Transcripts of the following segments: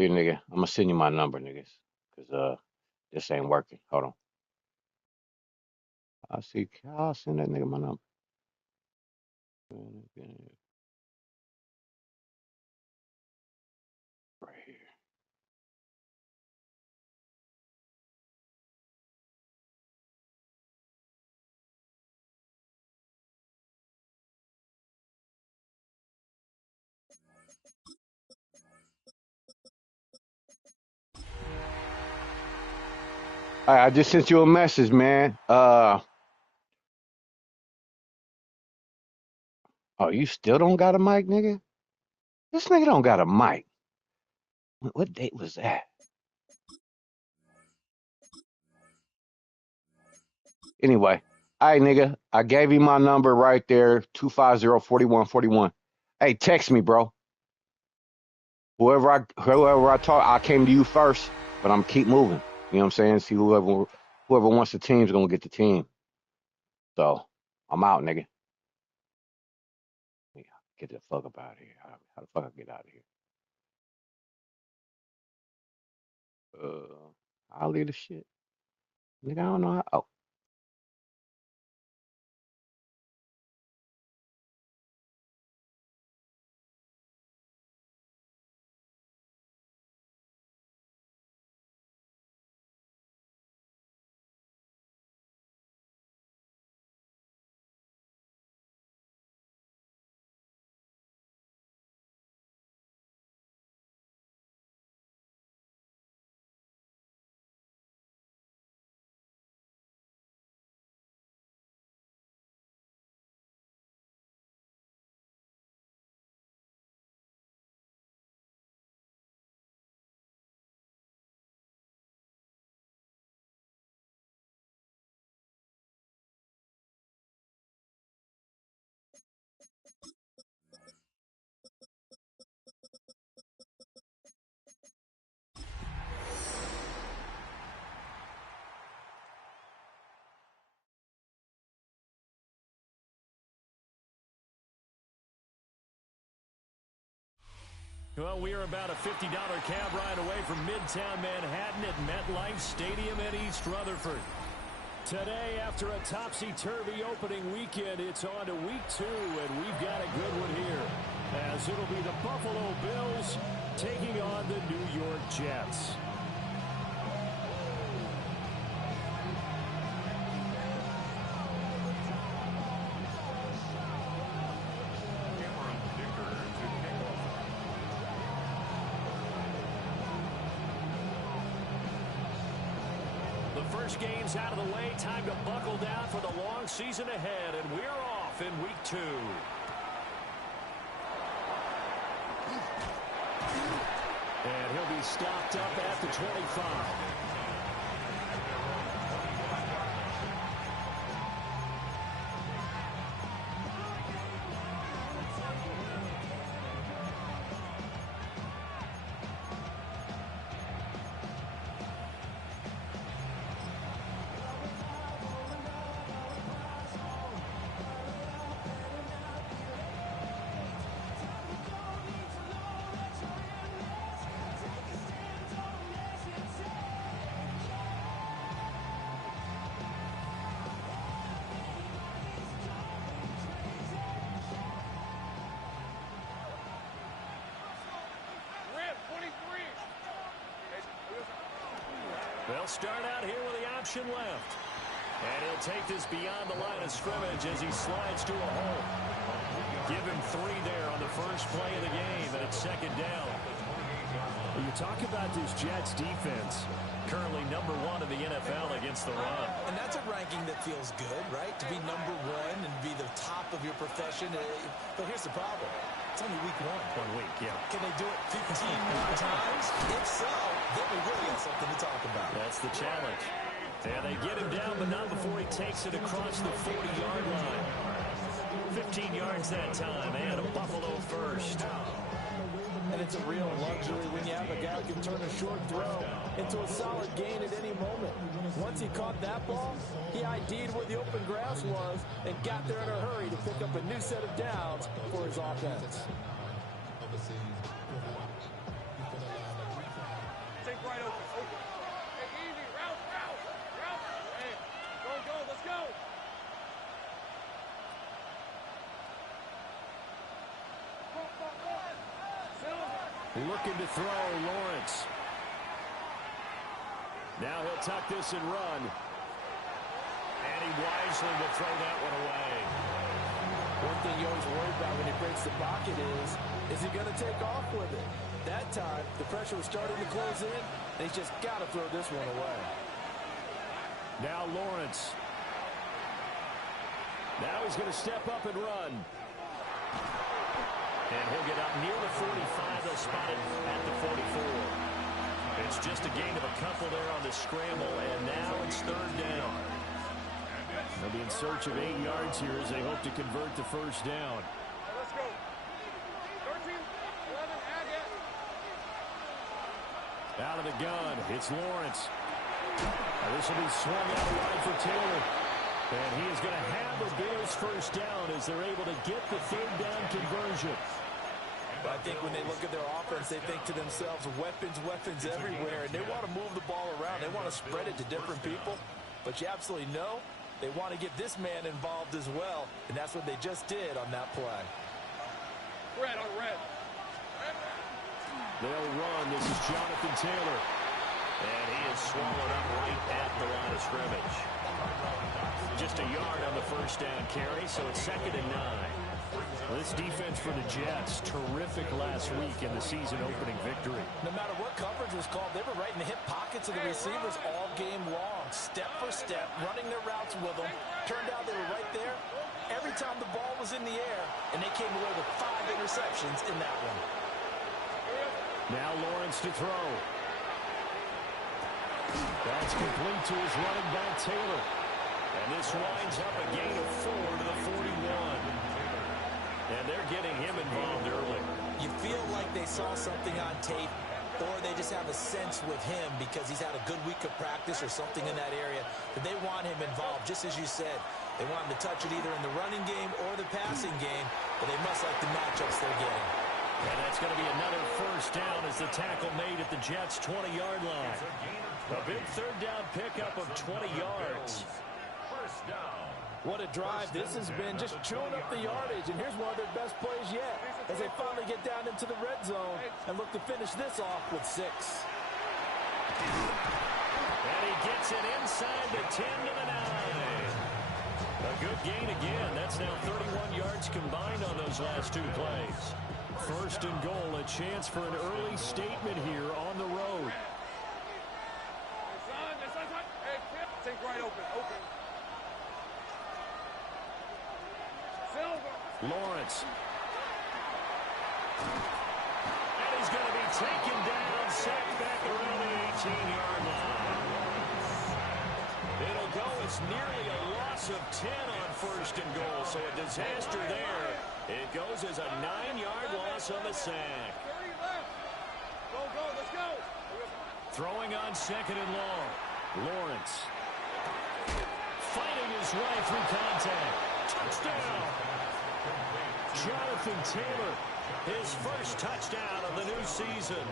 Here, nigga. I'm gonna send you my number, niggas. Cause this ain't working. Hold on. I'll send that nigga my number. Right here. All right, I just sent you a message, man. Oh, you still don't got a mic, nigga? This nigga don't got a mic. What date was that? Anyway, all right, nigga. I gave you my number right there, 250-4141. Hey, text me, bro. Whoever I talk, I came to you first, but I'm keep moving. You know what I'm saying? See whoever wants the team's gonna get the team. So I'm out, nigga. Yeah, get the fuck up out of here. How the fuck I get out of here? I'll leave the shit. Nigga, I don't know how. Oh. Well, we are about a $50 cab ride away from Midtown Manhattan at MetLife Stadium in East Rutherford. Today, after a topsy-turvy opening weekend, it's on to week 2, and we've got a good one here, as it'll be the Buffalo Bills taking on the New York Jets. First game's out of the way. Time to buckle down for the long season ahead, and we're off in week 2. And he'll be stopped up at the 25. They'll start out here with the option left. And he'll take this beyond the line of scrimmage as he slides to a hole. Give him 3 there on the first play of the game, and it's second down. Well, you talk about this Jets defense, currently number 1 in the NFL against the run. And that's a ranking that feels good, right? To be number 1 and be the top of your profession. But here's the problem. It's only week 1. 1 week, yeah. Can they do it 15 more times? If so, then we really got something to talk about. That's the challenge. And they get him down, but not before he takes it across the 40-yard line. 15 yards that time, and a Buffalo first. And it's a real luxury when you have a guy who can turn a short throw into a solid gain at any moment. Once he caught that ball, he ID'd where the open grass was and got there in a hurry to pick up a new set of downs for his offense. Looking to throw, Lawrence. Now he'll tuck this and run. And he wisely will throw that one away. One thing you always worry about when he breaks the pocket is he going to take off with it? That time, the pressure was starting to close in, and he's just got to throw this one away. Now Lawrence. Now he's going to step up and run. And he'll get up near the 45. They'll spot it at the 44. It's just a gain of a couple there on the scramble, and now it's third down. They'll be in search of 8 yards here as they hope to convert the first down. Let's go. 13, 11, Out of the gun, it's Lawrence. Now this will be swung out wide for Taylor. And he is going to have the Bills first down as they're able to get the third down conversion. But I think when they look at their offense, they think to themselves, weapons, weapons everywhere. And they want to move the ball around. They want to spread it to different people. But you absolutely know they want to get this man involved as well. And that's what they just did on that play. Red on red. They'll run. This is Jonathan Taylor. And he is swallowed up right at the line of scrimmage. Just a yard on the first down carry, so it's 2nd and 9. This defense for the Jets, terrific last week in the season-opening victory. No matter what coverage was called, they were right in the hip pockets of the receivers all game long, step for step, running their routes with them. Turned out they were right there every time the ball was in the air, and they came away with 5 interceptions in that one. Now Lawrence to throw. That's complete to his running back, Taylor. And this winds up a gain of 4 to the 41. And they're getting him involved early. You feel like they saw something on tape, or they just have a sense with him because he's had a good week of practice or something in that area that they want him involved. Just as you said, they want him to touch it either in the running game or the passing game, but they must like the matchups they're getting. And that's going to be another first down as the tackle made at the Jets' 20-yard line. A big third down pickup of 20 yards. First down. What a drive this has been, just chewing up the yardage, and here's one of their best plays yet as they finally get down into the red zone and look to finish this off with 6. And he gets it inside the 10 to the 9. A good gain again. That's now 31 yards combined on those last 2 plays. First and goal, a chance for an early statement here on the road. Hey, take right open. Lawrence. And he's going to be taken down, sacked back around the 18-yard line. It'll go as nearly a loss of 10 on first and goal, so a disaster there. It goes as a 9-yard loss on the sack. 30 left. Go, let's go. Throwing on 2nd and long. Lawrence. Fighting his way through contact. Touchdown. Jonathan Taylor, his first touchdown of the new season.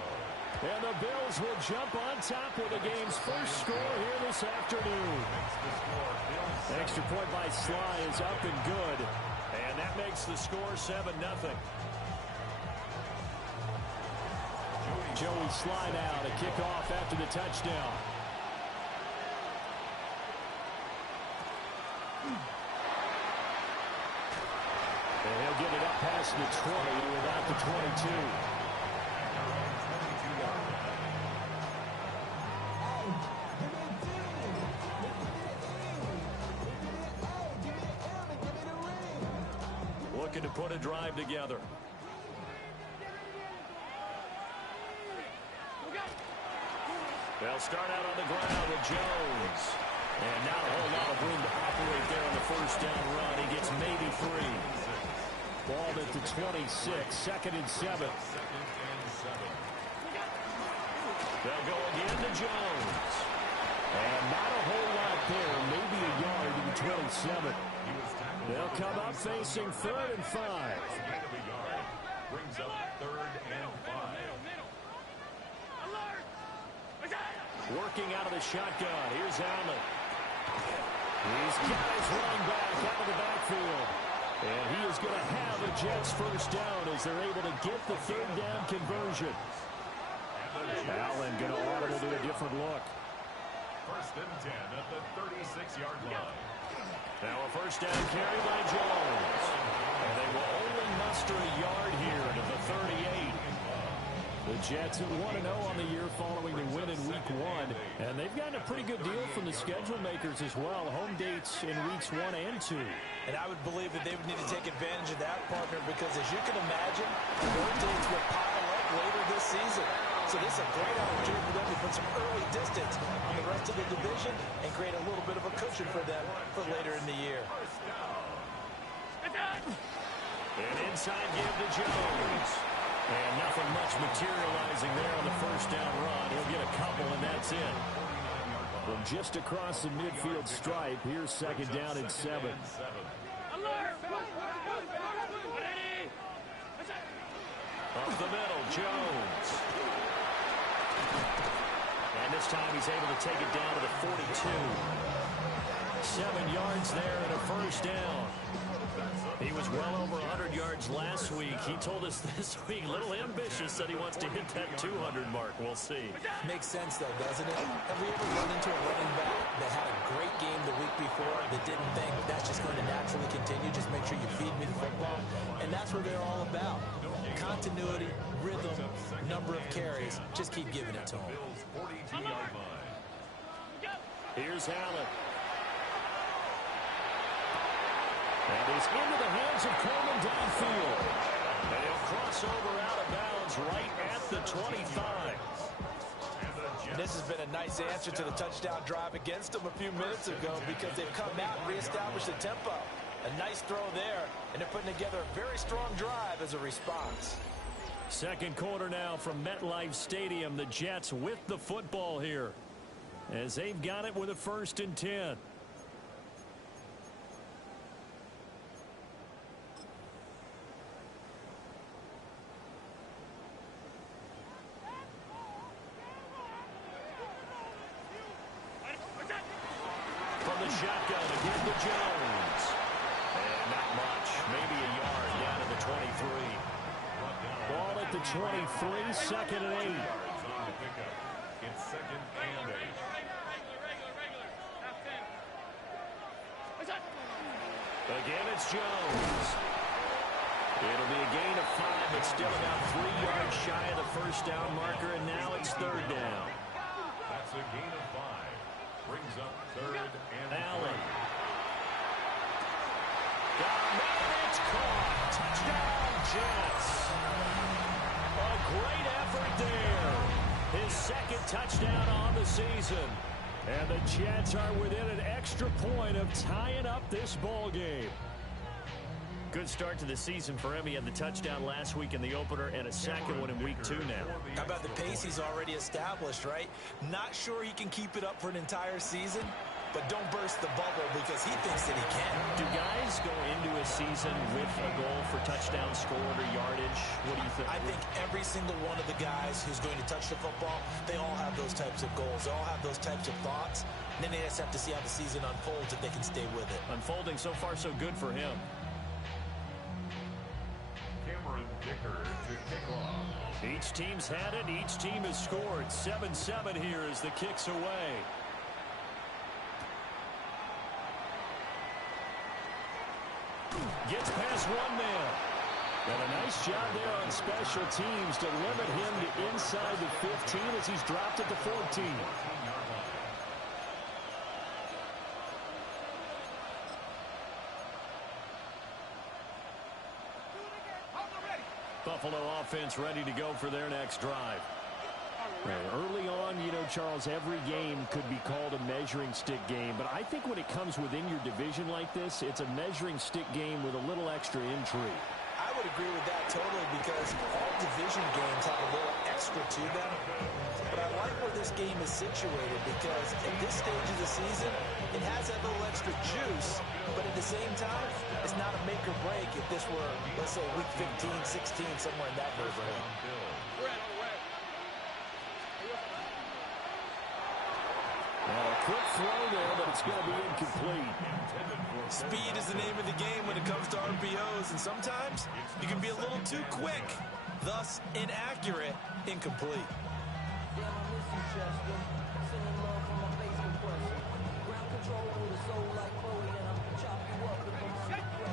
And the Bills will jump on top with the game's first score here this afternoon. Extra point by Sly is up and good. And that makes the score 7-0. Joey Sly now to kick off after the touchdown. And he'll get it up past the 20 without the 22. Looking to put a drive together. They'll start out on the ground with Jones. And not a whole lot of room to operate there on the first down run. He gets maybe 3. Ball at the 26, 2nd and 7. They'll go again to Jones. And not a whole lot there, maybe a yard to the 27. They'll come up facing 3rd and 5. Brings up 3rd and 5. Working out of the shotgun. Here's Allen. He's got his running back out of the backfield. And he is going to have a Jets first down as they're able to get the third down conversion. Allen going to audible to a different look. First and 10 at the 36-yard line. Now a first down carry by Jones. And they will only muster a yard here to the 38. The Jets at 1-0 on the year following the win in Week 1. And they've gotten a pretty good deal from the schedule makers as well. Home dates in Weeks 1 and 2. And I would believe that they would need to take advantage of that, partner, because as you can imagine, the road dates will pile up later this season. So this is a great opportunity for them to put some early distance on the rest of the division and create a little bit of a cushion for them for later in the year. An inside give to Jones. And nothing much materializing there on the first down run. He'll get a couple, and that's it. From just across the midfield stripe, here's second down and 7. Up the middle, Jones. And this time he's able to take it down to the 42. 7 yards there and a first down. He was well over 100 yards last week. He told us this week, a little ambitious, that he wants to hit that 200 mark. We'll see. Makes sense, though, doesn't it? Have we ever run into a running back that had a great game the week before that didn't think that's just going to naturally continue? Just make sure you feed me the football. And that's what they're all about. Continuity, rhythm, number of carries. Just keep giving it to him. Here's Allen. And he's into the hands of Coleman downfield. And he'll cross over out of bounds right at the 25. And this has been a nice answer to the touchdown drive against them a few minutes ago because they've come out and reestablished the tempo. A nice throw there, and they're putting together a very strong drive as a response. Second quarter now from MetLife Stadium. The Jets with the football here as they've got it with a 1st and 10. Shotgun again to Jones. And not much. Maybe a yard down to the 23. Ball at the 23, second and 8. It's second and 8. Again, it's Jones. It'll be a gain of 5, but still about 3 yards shy of the first down marker, and now it's third down. That's a gain of 5. Brings up third and Allen. Down there, it's caught. Touchdown, Jets. A great effort there. His second touchdown on the season. And the Jets are within an extra point of tying up this ball game. Good start to the season for him. He had the touchdown last week in the opener and a second one in Week 2 now. How about the pace he's already established, right? Not sure he can keep it up for an entire season, but don't burst the bubble because he thinks that he can. Do guys go into a season with a goal for touchdown scored or yardage? What do you think? I think every single one of the guys who's going to touch the football, they all have those types of goals. They all have those types of thoughts. And then they just have to see how the season unfolds if they can stay with it. Unfolding so far so good for him. Each team's had it. Each team has scored. 7-7 here as the kick's away. Gets past one man. And a nice job there on special teams to limit him to inside the 15 as he's dropped at the 14. Buffalo offense ready to go for their next drive. Early on, you know, Charles, every game could be called a measuring stick game. But I think when it comes within your division like this, it's a measuring stick game with a little extra intrigue. I would agree with that totally because all division games have a little extra to them. But I like where this game is situated because at this stage of the season, it has that little extra juice. But at the same time, it's not a make or break if this were, let's say, week 15, 16, somewhere in that neighborhood. Now a quick throw there, but That's going to be incomplete. Speed is the name of the game when it comes to RPOs, and sometimes you can be a little too quick, thus inaccurate, incomplete.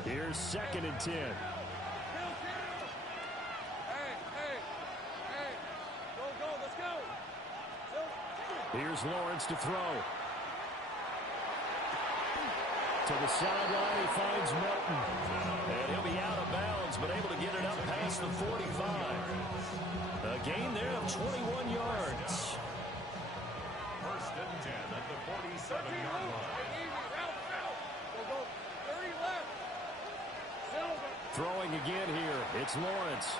Here's 2nd and 10. Here's Lawrence to throw. To the sideline, he finds Melton. And he'll be out of bounds, but able to get it up past the 45. A gain there of 21 yards. 1st and 10 at the 47-yard line. Throwing again here. It's Lawrence.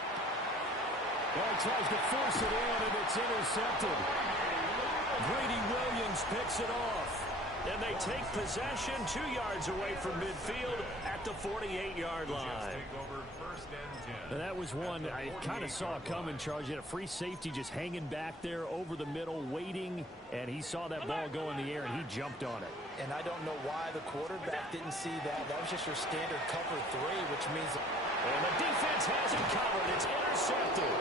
Well, he tries to force it in, and it's intercepted. Brady Williams picks it off. And they take possession 2 yards away from midfield at the 48-yard line. And that was one I kind of saw coming, Charles. You had a free safety just hanging back there over the middle, waiting, and he saw that ball go in the air, and he jumped on it. And I don't know why the quarterback didn't see that. That was just your standard cover 3, which means... And the defense has it covered. It's intercepted.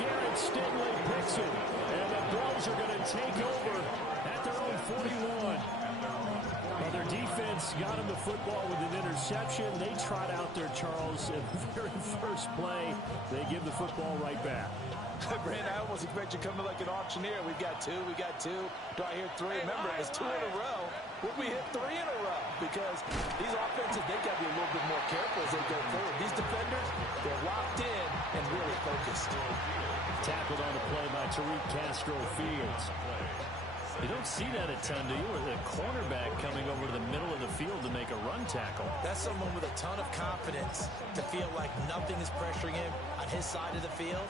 Darren Stingley picks it, and the Bills are going to take over at their own 41. Well, their defense got him the football with an interception. They trot out there, Charles, at the very first play. They give the football right back. Brandon, I almost expect you coming like an auctioneer. We got 2, we got 2. Do I hear 3? Remember, it was 2 in a row. Would we hit 3 in a row? Because these offenses, they got to be a little bit more careful as they go forward. These defenders, they're locked in and really focused. Tackled on the play by Tariq Castro Fields. You don't see that a ton, do you? With a cornerback coming over to the middle of the field to make a run tackle. That's someone with a ton of confidence to feel like nothing is pressuring him on his side of the field.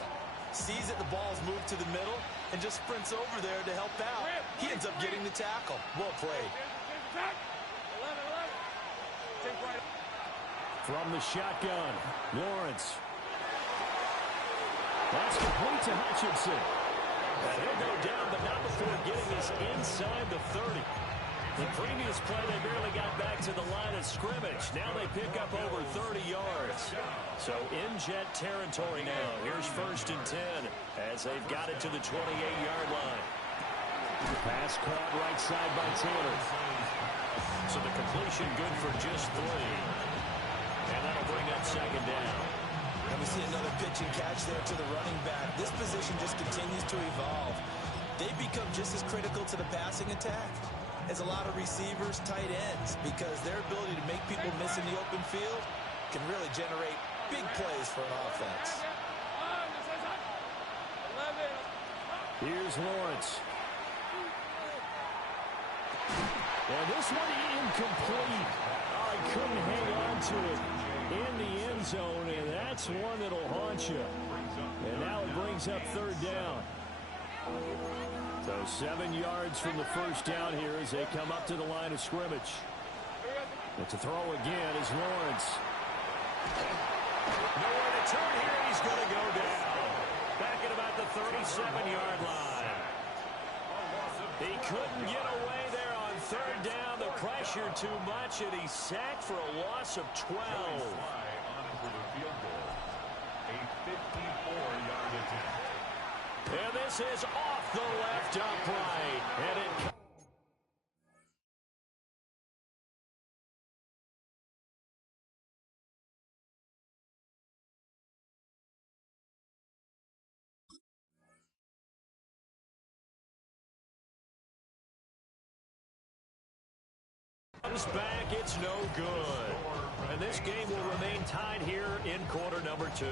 Sees that the ball's moved to the middle and just sprints over there to help out. He ends up getting the tackle. Well played. From the shotgun, Lawrence. That's complete to Hutchinson. And he'll go down, but not before getting this inside the 30. The previous play, they barely got back to the line of scrimmage. Now they pick up over 30 yards. So in jet territory now. Here's 1st and 10 as they've got it to the 28-yard line. Pass caught right side by Taylor. So the completion good for just 3. And that'll bring up 2nd down. And we see another pitch and catch there to the running back. This position just continues to evolve. They become just as critical to the passing attack as a lot of receivers, tight ends, because their ability to make people miss in the open field can really generate big plays for an offense. Here's Lawrence. And this one incomplete. Oh, he couldn't hang on to it in the end zone, and that's one that'll haunt you. And now it brings up 3rd down. So 7 yards from the 1st down here as they come up to the line of scrimmage. And to throw again is Lawrence. Nowhere to turn here. He's going to go down. Back at about the 37-yard line. He couldn't get away there on 3rd down. The pressure too much, and he's sacked for a loss of 12. A 54-yard attempt. And this is off the left upright. And it... comes back, it's no good. And this game will remain tied here in quarter number 2.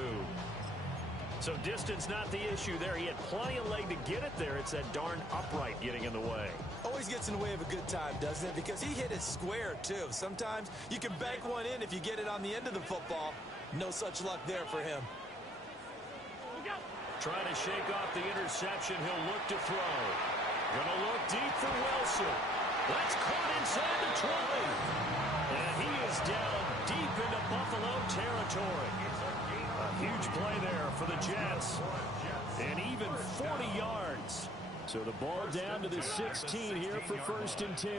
So distance not the issue there. He had plenty of leg to get it there. It's that darn upright getting in the way. Always gets in the way of a good time, doesn't it? Because he hit it square, too. Sometimes you can bank one in if you get it on the end of the football. No such luck there for him. Trying to shake off the interception. He'll look to throw. Gonna look deep for Wilson. That's caught inside the 20. And he is down deep into Buffalo territory. A huge play there for the Jets. And even 40 yards So the ball down to the 16 here for 1st and 10.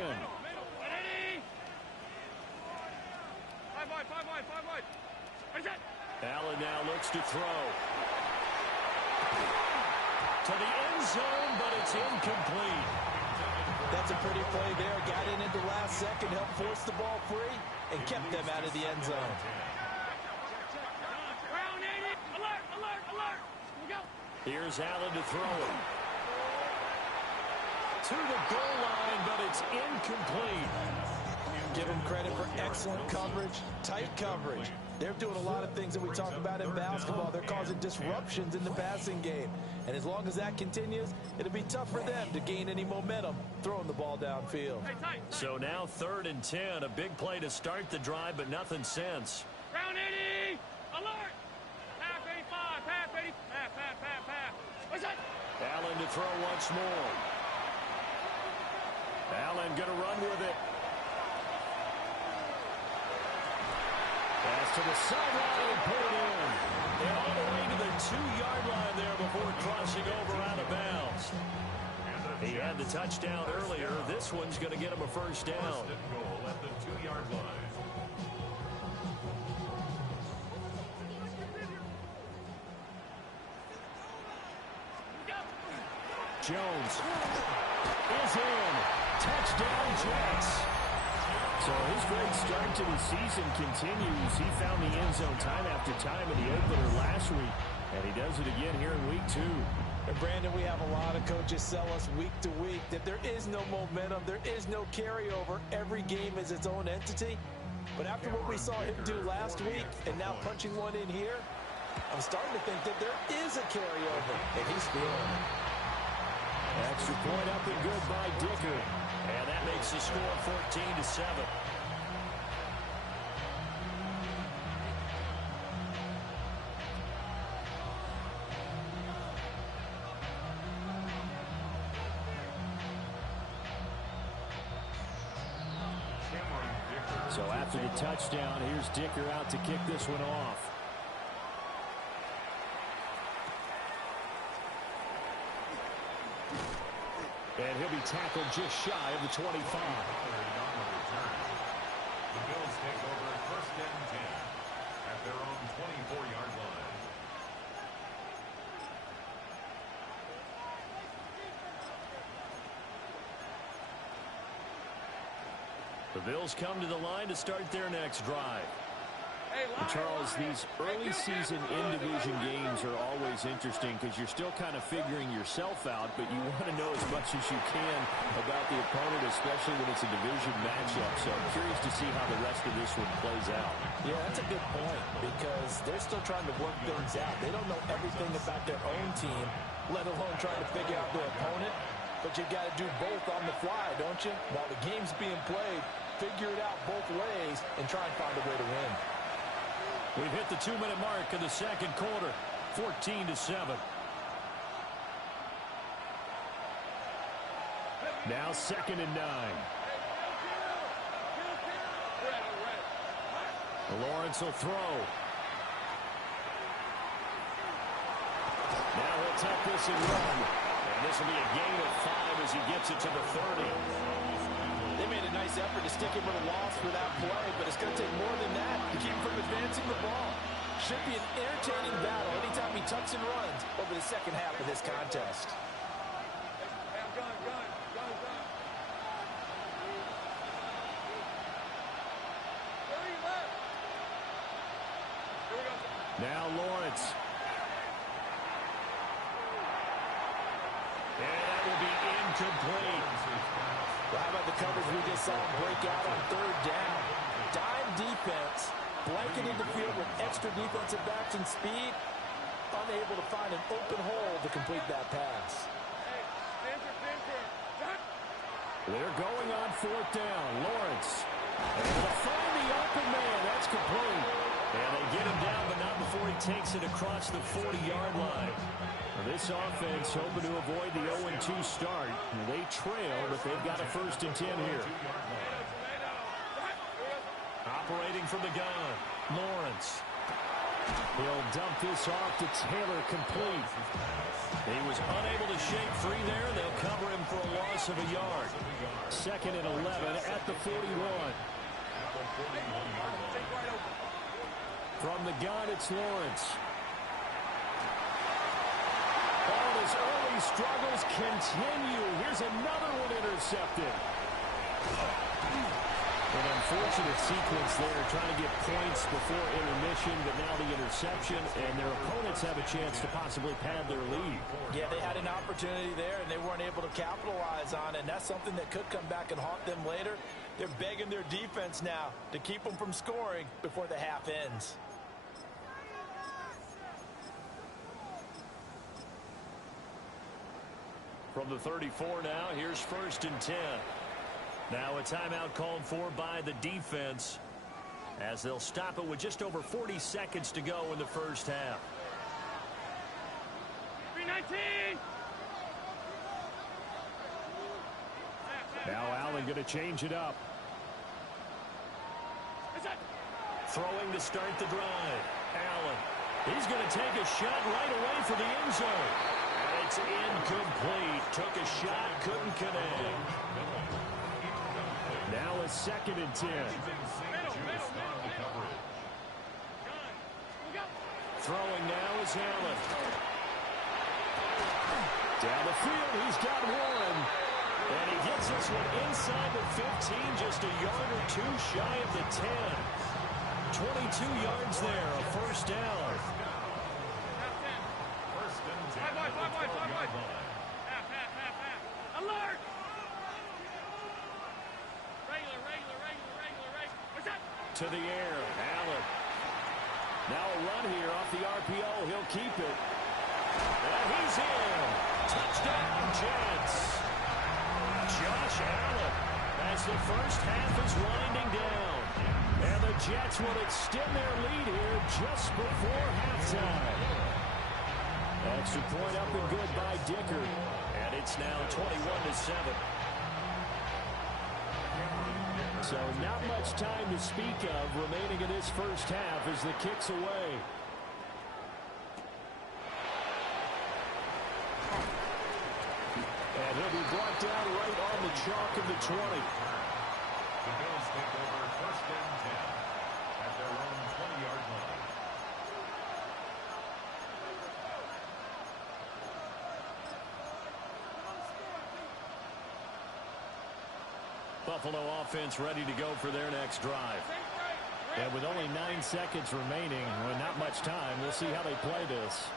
Allen now looks to throw. To the end zone, but it's incomplete. That's a pretty play there. Got in at the last second, helped force the ball free, and kept them out of the end zone. Here's Allen to throw it. To the goal line, but it's incomplete. Give them credit for excellent coverage, tight coverage. They're doing a lot of things that we talk about in basketball. They're causing disruptions in the passing game. And as long as that continues, it'll be tough for them to gain any momentum throwing the ball downfield. So now 3rd and 10. A big play to start the drive, but nothing since. Round 80! Alert! Pass 85! Pass 80! Pass! What's that? Allen to throw once more. Allen going to run with it. Pass to the sideline and put it in. And all the way to the 2-yard line there before crossing over out of bounds. He had the touchdown earlier. This one's going to get him a first down. First and goal at the 2-yard line. Jones is in. Touchdown, Jets. So his great start to the season continues. He found the end zone time after time in the opener last week, and he does it again here in week 2. And Brandon, we have a lot of coaches sell us week to week that there is no momentum, there is no carryover. Every game is its own entity. But after what we saw him do last week and now punching one in here, I'm starting to think that there is a carryover, and he's feeling it. Extra point up and good by Dicker. And that makes the score 14-7. So after the touchdown, here's Dicker out to kick this one off. And he'll be tackled just shy of the 25. The Bills take over 1st and 10 at their own 24-yard line. The Bills come to the line to start their next drive. And Charles, these early season in-division games are always interesting because you're still kind of figuring yourself out, but you want to know as much as you can about the opponent, especially when it's a division matchup. So I'm curious to see how the rest of this one plays out. Yeah, that's a good point because they're still trying to work things out. They don't know everything about their own team, let alone trying to figure out their opponent. But you've got to do both on the fly, don't you? While the game's being played, figure it out both ways and try and find a way to win. We've hit the 2-minute mark of the second quarter, 14-7. Now 2nd and 9. Lawrence will throw. Now he'll tuck this and run. And this will be a gain of 5 as he gets it to the 30. They made a nice effort to stick him with a loss for that play, but it's going to take more than that to keep him from advancing the ball. Should be an entertaining battle anytime he tucks and runs over the second half of this contest. Now Lawrence. And that will be incomplete. Well, how about the coverage we just saw break out on 3rd down? Dime defense, blanketing the field with extra defensive backs and speed, unable to find an open hole to complete that pass. They're going on 4th down. Lawrence. And they'll find the open man. That's complete. And they get him down, but not before he takes it across the 40-yard line. This offense hoping to avoid the 0-2 start. They trail, but they've got a 1st and 10 here. Operating from the gun, Lawrence. He'll dump this off to Taylor, complete. He was unable to shake free there. They'll cover him for a loss of a yard. 2nd and 11 at the 41. From the gun, it's Lawrence. All his early struggles continue. Here's another one intercepted. An unfortunate sequence there, trying to get points before intermission, but now the interception, and their opponents have a chance to possibly pad their lead. Yeah, they had an opportunity there, and they weren't able to capitalize on it, and that's something that could come back and haunt them later. They're begging their defense now to keep them from scoring before the half ends. From the 34 now, here's 1st and 10. Now a timeout called for by the defense as they'll stop it with just over 40 seconds to go in the first half. 319. Now Allen going to change it up. Throwing to start the drive. Allen. He's going to take a shot right away for the end zone. And it's incomplete. Took a shot, couldn't connect. Now a 2nd and 10. Throwing now is Allen. Down the field, he's got one. And he gets this one inside the 15, just a yard or two shy of the 10. 22 yards there, a first down. Alert! To the air, Allen. Now a run here off the RPO. He'll keep it. And he's in. Touchdown, Jets. Josh Allen as the first half is winding down. And the Jets will extend their lead here just before halftime. Extra point up and good by Dicker. And it's now 21-7. So not much time to speak of remaining in this first half as the kick's away. And he'll be brought down right on the chalk of the 20. The Bills take over 1st and 10 at their own 20-yard line. Buffalo offense ready to go for their next drive. And with only 9 seconds remaining, well, not much time, we'll see how they play this.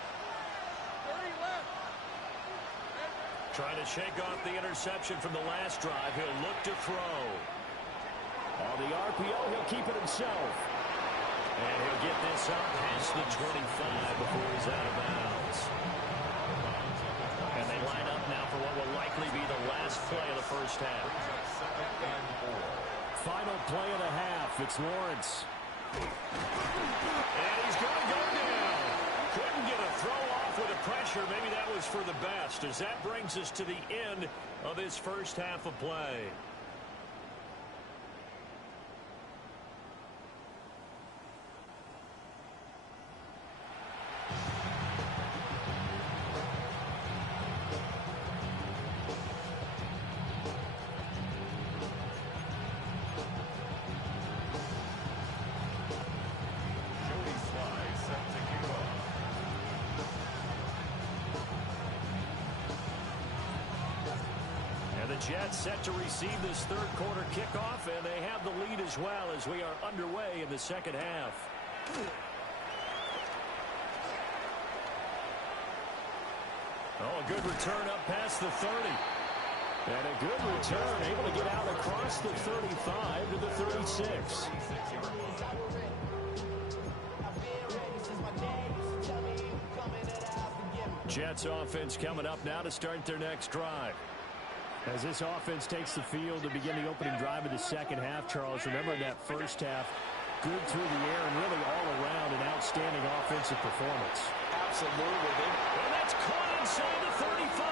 Trying to shake off the interception from the last drive. He'll look to throw. On the RPO, he'll keep it himself. And he'll get this up past the 25 before he's out of bounds. And they line up now for what will likely be the last play of the first half. Final play of the half. It's Lawrence. And he's going to go down. Couldn't get a throw off with the pressure. Maybe that was for the best, as that brings us to the end of this first half of play. Jets set to receive this third quarter kickoff, and they have the lead as well as we are underway in the second half. Oh, a good return up past the 30. And a good return, able to get out across the 35 to the 36. Jets offense coming up now to start their next drive. As this offense takes the field to begin the opening drive of the second half, Charles, remember in that first half, good through the air and really all around an outstanding offensive performance. Absolutely. And that's caught inside the 35.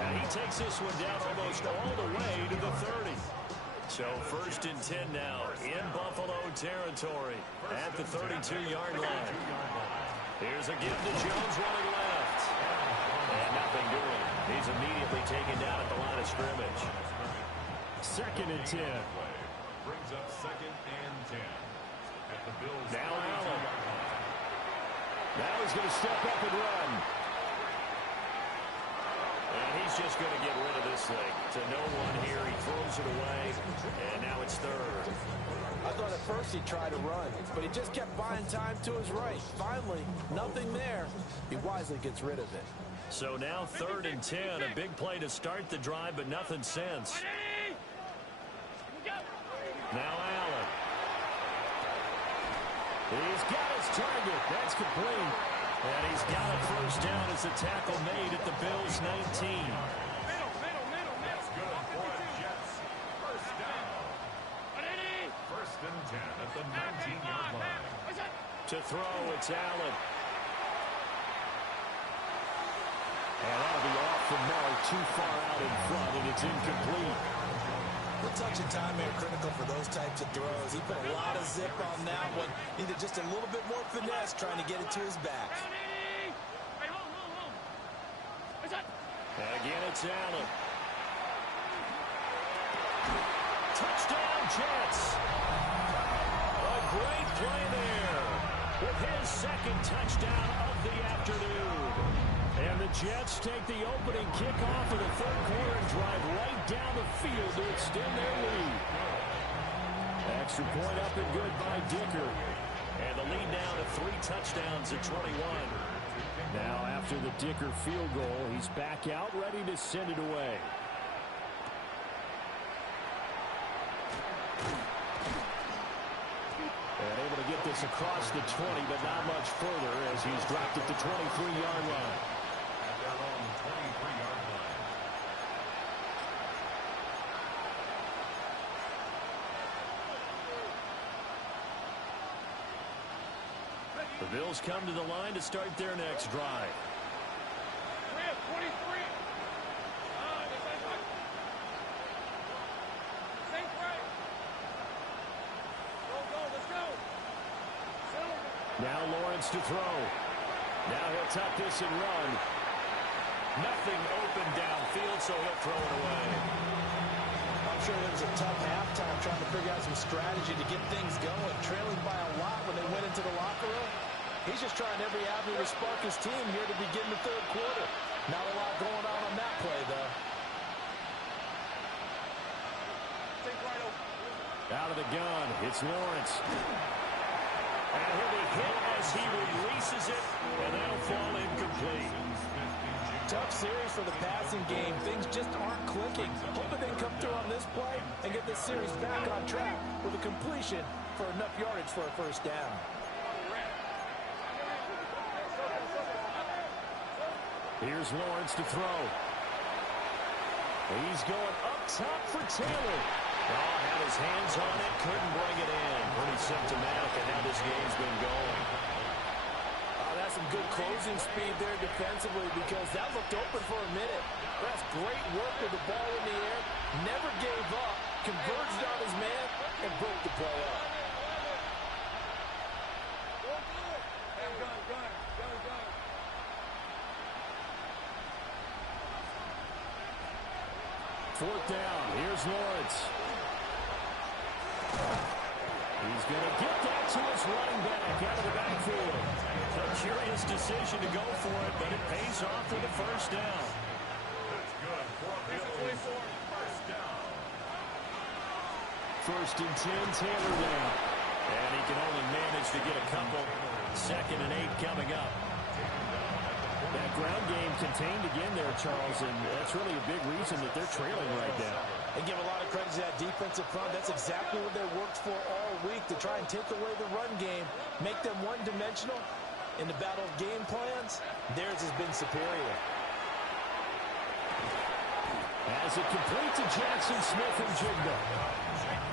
Now he takes this one down almost all the way to the 30. So 1st and 10 now in Buffalo territory at the 32-yard line. Here's a give to Jones running left. 2nd and 10. Brings up 2nd and 10. At the Bills' Now Allen. 42-yard line. Now he's going to step up and run. And he's just going to get rid of this thing. To no one here. He throws it away. And now it's 3rd. I thought at first he tried to run, but he just kept buying time to his right. Finally, nothing there. He wisely gets rid of it. So now 3rd and 10. A big play to start the drive, but nothing since. Now Allen. He's got his target. That's complete. And he's got a first down as a tackle made at the Bills' 19. That's good for the Jets. First down. 1st and 10 at the 19-yard line. To throw, it's Allen. And that'll be off the mark, too far out in front, and it's incomplete. The touch and time are critical for those types of throws. He put a lot of zip on that one. Needed just a little bit more finesse trying to get it to his back. And again, it's Allen. Touchdown, Jets. A great play there with his 2nd touchdown of the afternoon. And the Jets take the opening kickoff of the 3rd quarter and drive right down the field to extend their lead. Extra point up and good by Dicker. And the lead now to 3 touchdowns at 21. Now after the Dicker field goal, he's back out ready to send it away. And able to get this across the 20, but not much further as he's dropped at the 23-yard line. At their own 23-yard line. The Bills come to the line to start their next drive. 23. Let's go. Now Lawrence to throw. Now he'll tuck this and run. Nothing open downfield, so he'll throw it away. I'm sure it was a tough halftime trying to figure out some strategy to get things going. Trailing by a lot when they went into the locker room. He's just trying every avenue to spark his team here to begin the 3rd quarter. Not a lot going on that play, though. Out of the gun, it's Lawrence. And he'll be hit as he releases it, and that'll fall incomplete. Tough series for the passing game. Things just aren't clicking. Hoping they can come through on this play and get this series back on track with a completion for enough yardage for a first down. Here's Lawrence to throw. He's going up top for Taylor. Oh, had his hands on it, couldn't bring it in. Pretty symptomatic of how this game's been going. That's some good closing speed there defensively because that looked open for a minute. That's great work with the ball in the air. Never gave up, converged on his man, and broke the play up. Fourth down. Here's Lawrence. He's going to get that to his running back out of the backfield. A curious decision to go for it, but it pays off for the first down. That's good for the Bills. First down. 1st and 10, Taylor now. And he can only manage to get a couple. 2nd and 8 coming up. That ground game contained again there, Charles, and that's really a big reason that they're trailing right now. And give a lot of credit to that defensive front. That's exactly what they worked for all week, to try and take away the run game, make them one-dimensional. In the battle of game plans, theirs has been superior. As it complete to Jackson Smith and Jigba.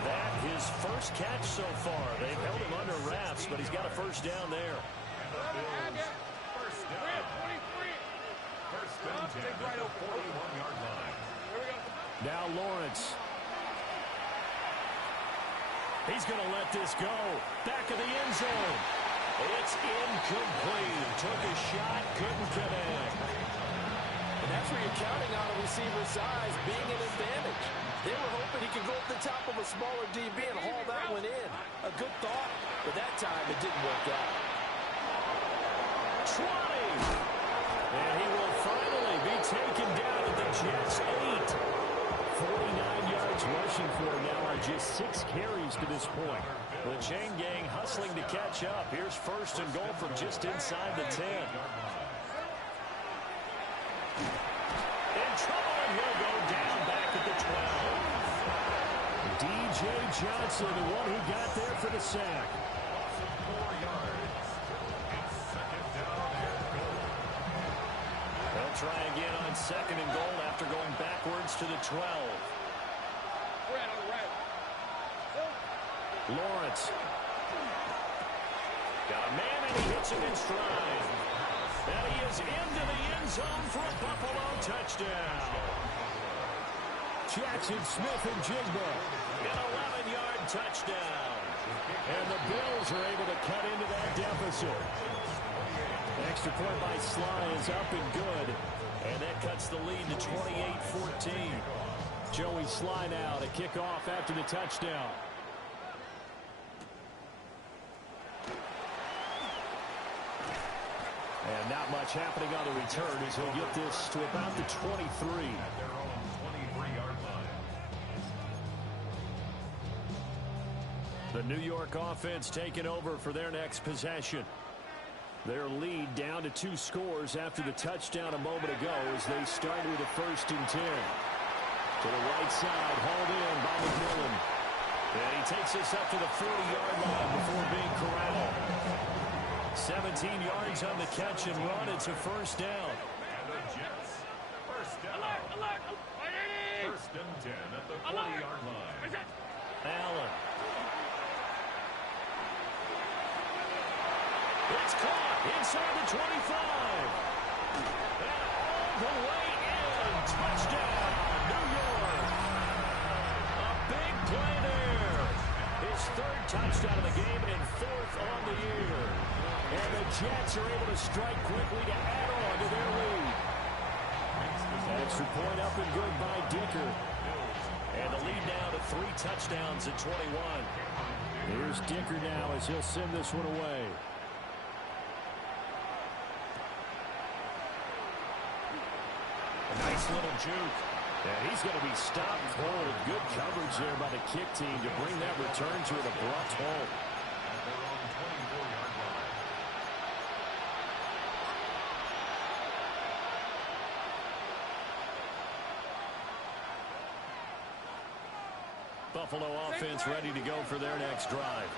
That his first catch so far. They've held him under wraps, but he's got a first down there. First down. First and 10 at the 41-yard line. Now Lawrence. He's going to let this go. Back of the end zone. It's incomplete. Took a shot, couldn't connect. And that's where you counting on a receiver's size being an advantage. They were hoping he could go up the top of a smaller DB and haul that one in. A good thought, but that time it didn't work out. 20! And he will finally be taken down at the Jets' 8. 49 yards rushing for him now on just 6 carries to this point. The chain gang hustling to catch up. Here's first and goal from just inside the 10. In trouble, and he'll go down back at the 12. D.J. Johnson, the one who got there for the sack. 4 yards. It's second down and goal. They'll try again on second and goal after going backwards to the 12. Right on the right. Lawrence. Got a man, and he hits him in stride. And he is into the end zone for a Buffalo touchdown. Jackson Smith and Jigba. An 11-yard touchdown. And the Bills are able to cut into that deficit. Extra point by Sly is up and good. And that cuts the lead to 28-14. Joey Sly now to kick off after the touchdown. And not much happening on the return as he'll get this to about the 23. At their own 23-yard line. The New York offense taking over for their next possession. Their lead down to 2 scores after the touchdown a moment ago as they start with a 1st and 10. To the right side, hauled in by McMillan. And he takes us up to the 40-yard line before being corralled. 17 yards on the catch and run. It's a first down. And the Jets. First down. Alert! First and 10 at the 40-yard line. Allen. It's caught inside the 25. And all the way in. Touchdown, New York. A big play there. His 3rd touchdown of the game and 4th on the year. And the Jets are able to strike quickly to add on to their lead. Extra point up and good by Dicker. And the lead now to 3 touchdowns at 21. Here's Dicker now as he'll send this one away. Nice little juke. And he's going to be stopped cold. Good coverage there by the kick team to bring that return to an abrupt halt. At their own 24-yard line. Buffalo offense ready to go for their next drive.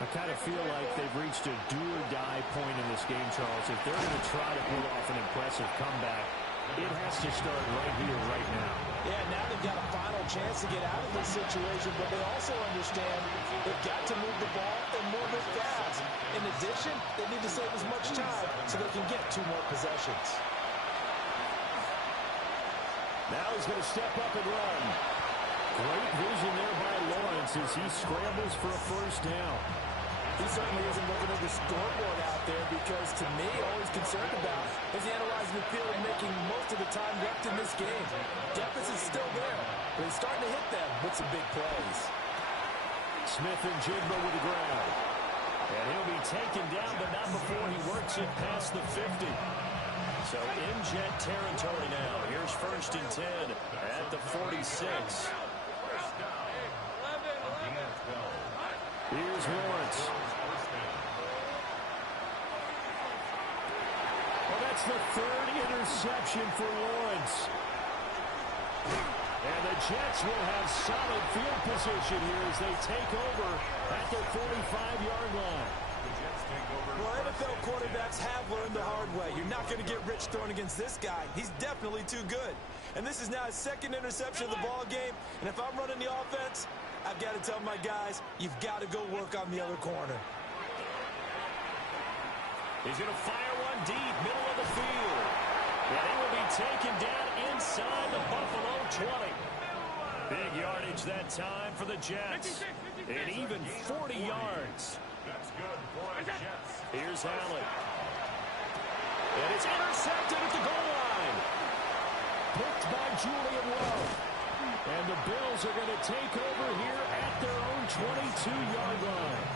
I kind of feel like they've reached a do-or-die point in this game, Charles. If they're going to try to pull off an impressive comeback, it has to start right here, right now. Yeah, now they've got a final chance to get out of this situation, but they also understand they've got to move the ball and move it fast. In addition, they need to save as much time so they can get 2 more possessions. Now he's going to step up and run. Great vision there by Lawrence as he scrambles for a first down. He certainly isn't looking at the scoreboard out there because, to me, all he's concerned about is analyzing the field and making most of the time left in this game. Deficit's still there, but he's starting to hit them with some big plays. Smith and Jigba with the ground. And he'll be taken down, but not before he works it past the 50. So in Jet territory now. Here's first and 10 at the 46. Here's Lawrence. Well, that's the 3rd interception for Lawrence. And the Jets will have solid field position here as they take over at their 45-yard line. Well, NFL quarterbacks have learned the hard way. You're not going to get rich throwing against this guy. He's definitely too good. And this is now his 2nd interception of the ball game. And if I'm running the offense, I've got to tell my guys, you've got to go work on the other corner. He's going to fire one deep, middle of the field. And he will be taken down inside the Buffalo 20. Big yardage that time for the Jets. And even 40 yards. That's good for the Jets. Here's Allen. And it's intercepted at the goal line. picked by Julian Love. And the Bills are going to take over here at their own 22-yard line.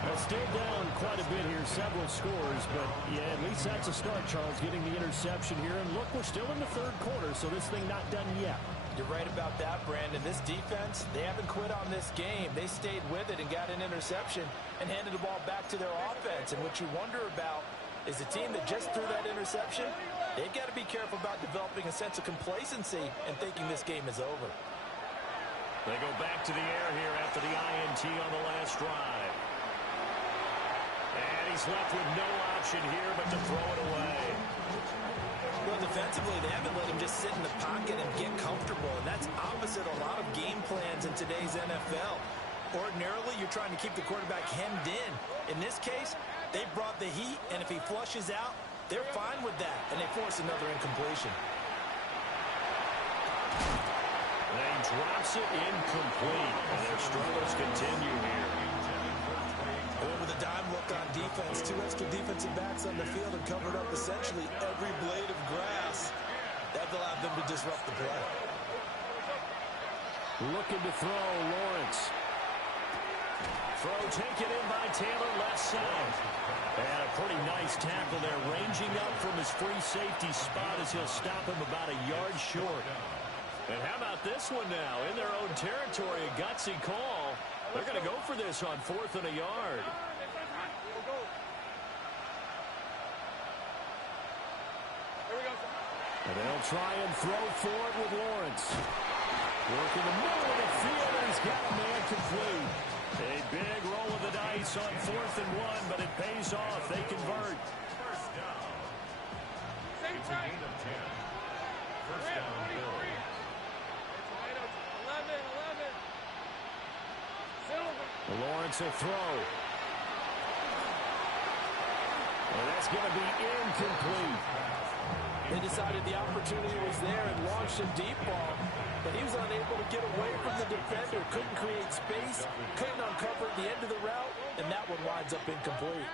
Well, still down quite a bit here, several scores, but yeah, at least that's a start, Charles, getting the interception here. And look, we're still in the third quarter, so this thing not done yet. You're right about that, Brandon. This defense, they haven't quit on this game. They stayed with it and got an interception and handed the ball back to their offense. And what you wonder about is the team that just threw that interception, they've got to be careful about developing a sense of complacency and thinking this game is over. They go back to the air here after the INT on the last drive. And he's left with no option here but to throw it away. Well, defensively, they haven't let him just sit in the pocket and get comfortable, and that's opposite a lot of game plans in today's NFL. Ordinarily, you're trying to keep the quarterback hemmed in. In this case, they brought the heat, and if he flushes out, they're fine with that, and they force another incompletion. They drops it incomplete, and their struggles continue here. With a dime look on defense, two extra defensive backs on the field and covered up essentially every blade of grass. That allowed them to disrupt the play. Looking to throw, Lawrence. Throw taken in by Taylor, left side. And a pretty nice tackle there, ranging up from his free safety spot as he'll stop him about a yard short. And how about this one now? In their own territory, a gutsy call. They're going to go for this on 4th and a yard. And they'll try and throw for it with Lawrence. Work in the middle of the field, and he's got a man complete. A big roll of the dice on 4th and 1, but it pays off. They convert. First down. It's a gain of 10. First down, Bills. 11. Lawrence will throw. And that's going to be incomplete. They decided the opportunity was there and launched a deep ball, but he was unable to get away from the defender, couldn't create space, couldn't uncover the end of the route, and that one winds up incomplete.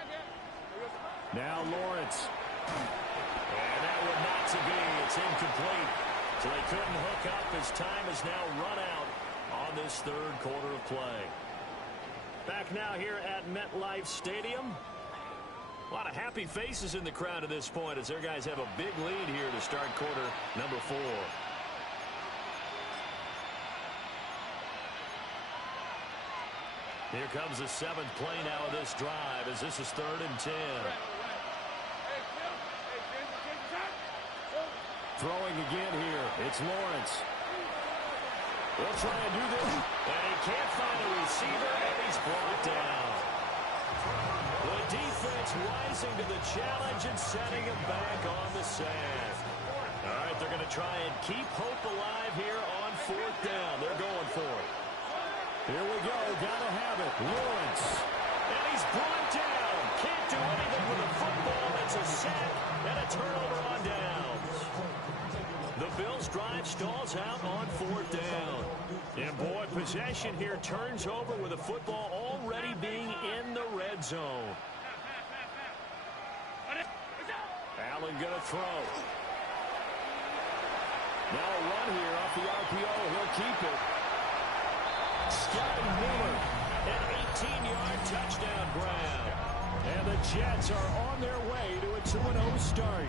Now Lawrence. And that one not to be. It's incomplete. So they couldn't hook up as time has now run out on this third quarter of play. Back now here at MetLife Stadium. A lot of happy faces in the crowd at this point as their guys have a big lead here to start quarter number 4. Here comes the 7th play now of this drive as this is 3rd and 10. Throwing again here. It's Lawrence. They'll try and do this. And he can't find a receiver, and he's brought down. The defense rising to the challenge and setting him back on the sand. All right, they're going to try and keep hope alive here on 4th down. They're going for it. Here we go. Got to have it. Lawrence. And he's brought down. Can't do anything with the football. It's a sack and a turnover on downs. The Bills' drive stalls out on 4th down. And boy, possession here turns over with the football already being in the red zone. Allen gonna throw. Now a run here off the RPO. He'll keep it. Scotty Miller, an 18-yard touchdown grab. And the Jets are on their way to a 2-0 start.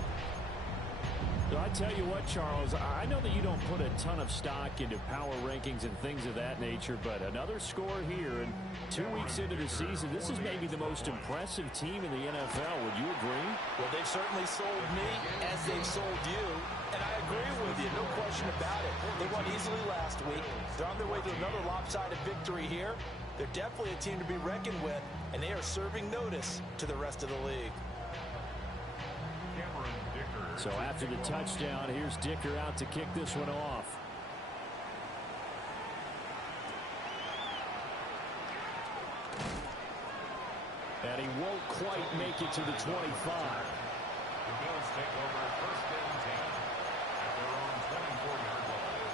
So I tell you what, Charles, I know that you don't put a ton of stock into power rankings and things of that nature, but another score here, and 2 weeks into the season, this is maybe the most impressive team in the NFL. Would you agree? Well, they've certainly sold me as they've sold you, and I agree with you, no question about it. They won easily last week. They're on their way to another lopsided victory here. They're definitely a team to be reckoned with, and they are serving notice to the rest of the league. So after the touchdown, here's Dicker out to kick this one off. And he won't quite make it to the 25. The Bills take over 1st and 10 at their own 24-yard line.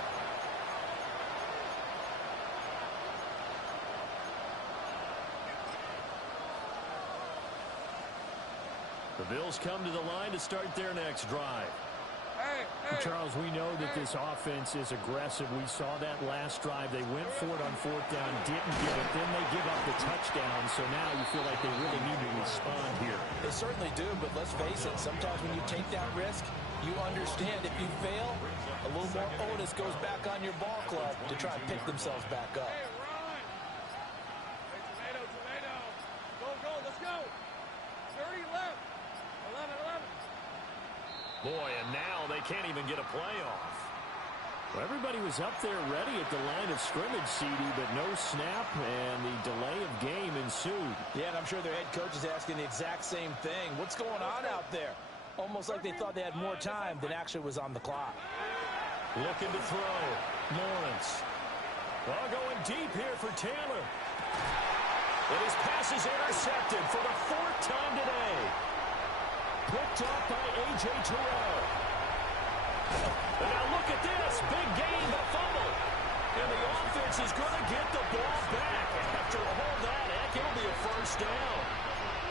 The Bills come to the line to start their next drive. Charles, we know that this offense is aggressive. We saw that last drive. They went for it on fourth down, didn't get it. Then they give up the touchdown. So now you feel like they really need to respond here. They certainly do, but let's face it. Sometimes when you take that risk, you understand if you fail, a little more onus goes back on your ball club to try and pick themselves back up. Hey, run! Hey, tomato. Go, let's go. 30 left. 11. Boy, and now they can't even get a play off. Well, everybody was up there ready at the line of scrimmage, CD, but no snap, and the delay of game ensued. Yeah, and I'm sure their head coach is asking the exact same thing. What's going on out there? Almost like they thought they had more time than actually was on the clock. Looking to throw. Lawrence. Well, going deep here for Taylor. And his pass is intercepted for the fourth time today. Picked up by A.J. Terrell. And now look at this. Big gain, but fumble. And the offense is going to get the ball back. After all that, heck, it'll be a first down.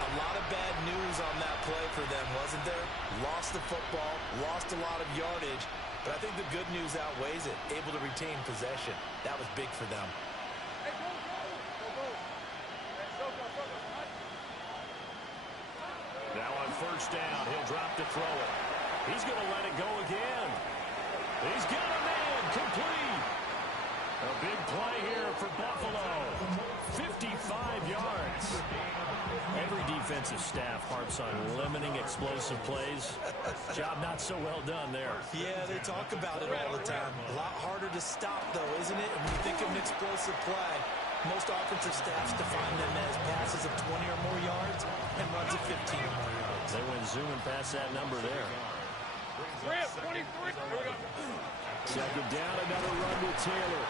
A lot of bad news on that play for them, wasn't there? Lost the football, lost a lot of yardage, but I think the good news outweighs it. Able to retain possession. That was big for them. Hey, go. Hey, go. Now on first down, he'll drop to throw it. He's going to let it go again. He's got a man complete. A big play here for Buffalo. 55 yards. Every defensive staff harps on limiting explosive plays. Job not so well done there. Yeah, they talk about it all the time. A lot harder to stop, though, isn't it? When you think of an explosive play, most offensive staffs define them as passes of 20 or more yards and runs of 15 or more yards. They went zooming past that number there. 23. Here we go. Second down, another run with Taylor.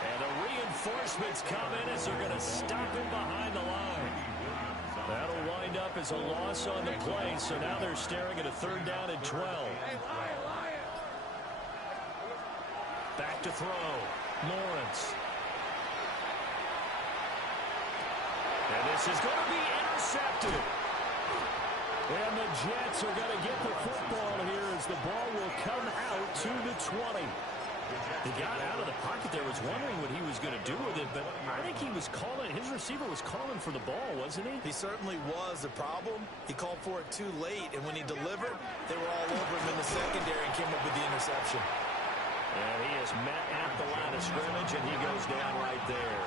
And the reinforcements come in as they're going to stop him behind the line. That'll wind up as a loss on the play, so now they're staring at a third down and 12. Hey, Lion. Back to throw. Lawrence. And this is going to be intercepted. And the Jets are going to get the football here as the ball will come out to the 20. He got out of the pocket there, was wondering what he was going to do with it, but I think he was calling, his receiver was calling for the ball, wasn't he? He certainly was. The problem, he called for it too late, and when he delivered, they were all over him in the secondary and came up with the interception. And he is met at the line of scrimmage, and he goes down right there.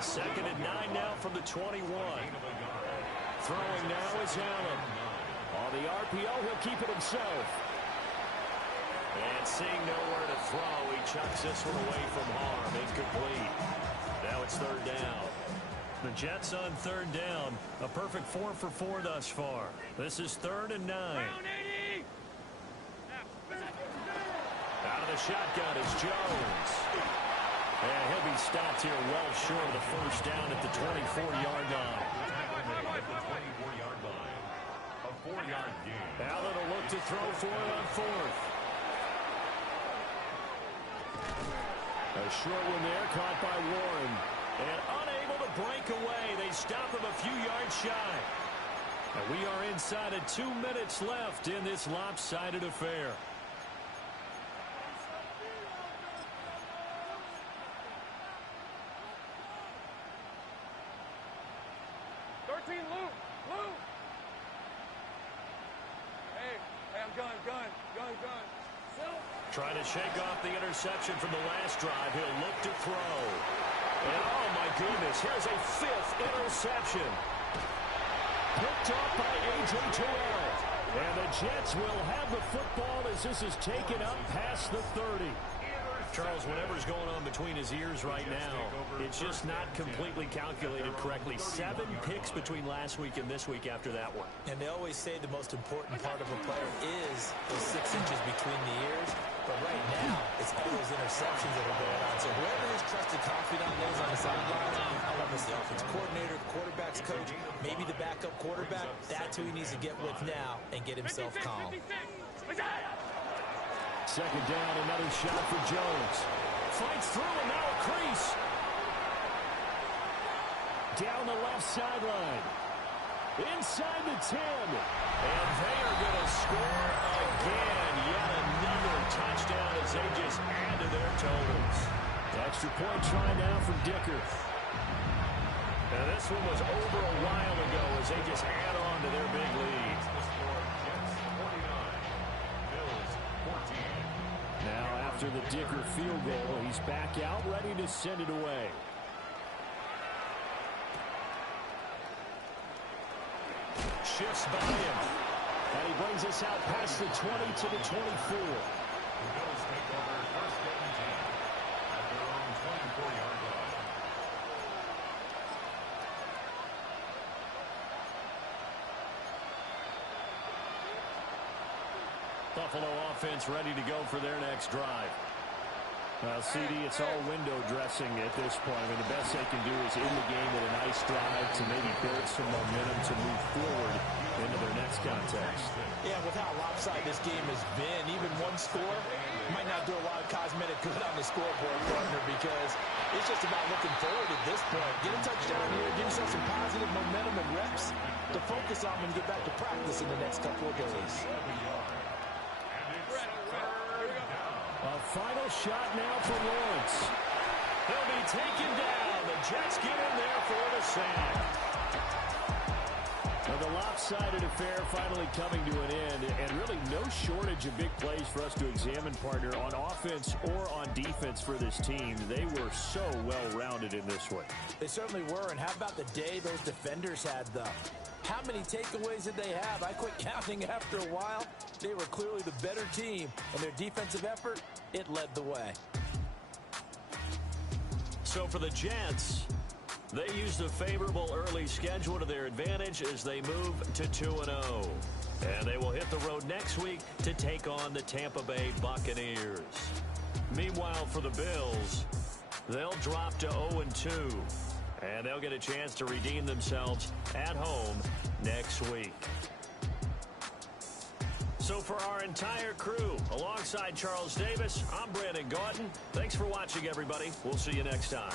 Second and 9 now from the 21. Throwing now is Allen. On the RPO, he'll keep it himself. And seeing nowhere to throw, he chucks this one away from harm. Incomplete. Now it's third down. The Jets on third down. A perfect 4 for 4 thus far. This is 3rd and 9. Round 80. Out of the shotgun is Jones. And he'll be stopped here well short of the first down at the 24-yard line. 24-yard line. A 4-yard gain. Allen will look to throw for it on fourth. A short one there, caught by Warren. And unable to break away. They stop him a few yards shy. And we are inside of 2 minutes left in this lopsided affair. 13, Luke. Hey, I'm gun. Trying to shake off the interception from the last drive. He'll look to throw. And oh my goodness, here's a 5th interception. Picked up by A.J. Terrell. And the Jets will have the football as this is taken up past the 30. Charles, whatever's going on between his ears right now, it's just not completely calculated correctly. 7 picks between last week and this week after that one. And they always say the most important part of a player is those 6 inches between the ears. But right now, it's all those interceptions that are going on. So whoever his trusted confidant is on the sidelines, I love this offense coordinator, quarterback's coach, maybe the backup quarterback, that's who he needs to get with now and get himself calm. Second down, another shot for Jones. Fights through and now a crease. Down the left sideline. Inside the 10. And they are going to score again. Yet Three-point try now from Dicker. And this one was over a while ago as they just add on to their big lead. Now after the Dicker field goal, he's back out ready to send it away. Shifts by him. And he brings us out past the 20 to the 24. The Bills take over first and 10 at their own 24-yard line. Buffalo offense ready to go for their next drive. Well, CD, it's all window dressing at this point. I mean, the best they can do is end the game with a nice drive to maybe build some momentum to move forward into their next contest. Yeah, with how lopsided this game has been, even one score might not do a lot of cosmetic good on the scoreboard, partner, because it's just about looking forward at this point. Get a touchdown here, give yourself some positive momentum and reps to focus on when you get back to practice in the next couple of days. A final shot now for Lawrence. He'll be taken down. The Jets get in there for the sack. Well, the lopsided affair finally coming to an end, and really no shortage of big plays for us to examine, partner, on offense or on defense for this team. They were so well-rounded in this one. They certainly were, and how about the day those defenders had, though? How many takeaways did they have? I quit counting after a while. They were clearly the better team, and their defensive effort, it led the way. So for the Jets, they used a favorable early schedule to their advantage as they move to 2-0. And they will hit the road next week to take on the Tampa Bay Buccaneers. Meanwhile, for the Bills, they'll drop to 0-2. And they'll get a chance to redeem themselves at home next week. So for our entire crew, alongside Charles Davis, I'm Brandon Gaudin. Thanks for watching, everybody. We'll see you next time.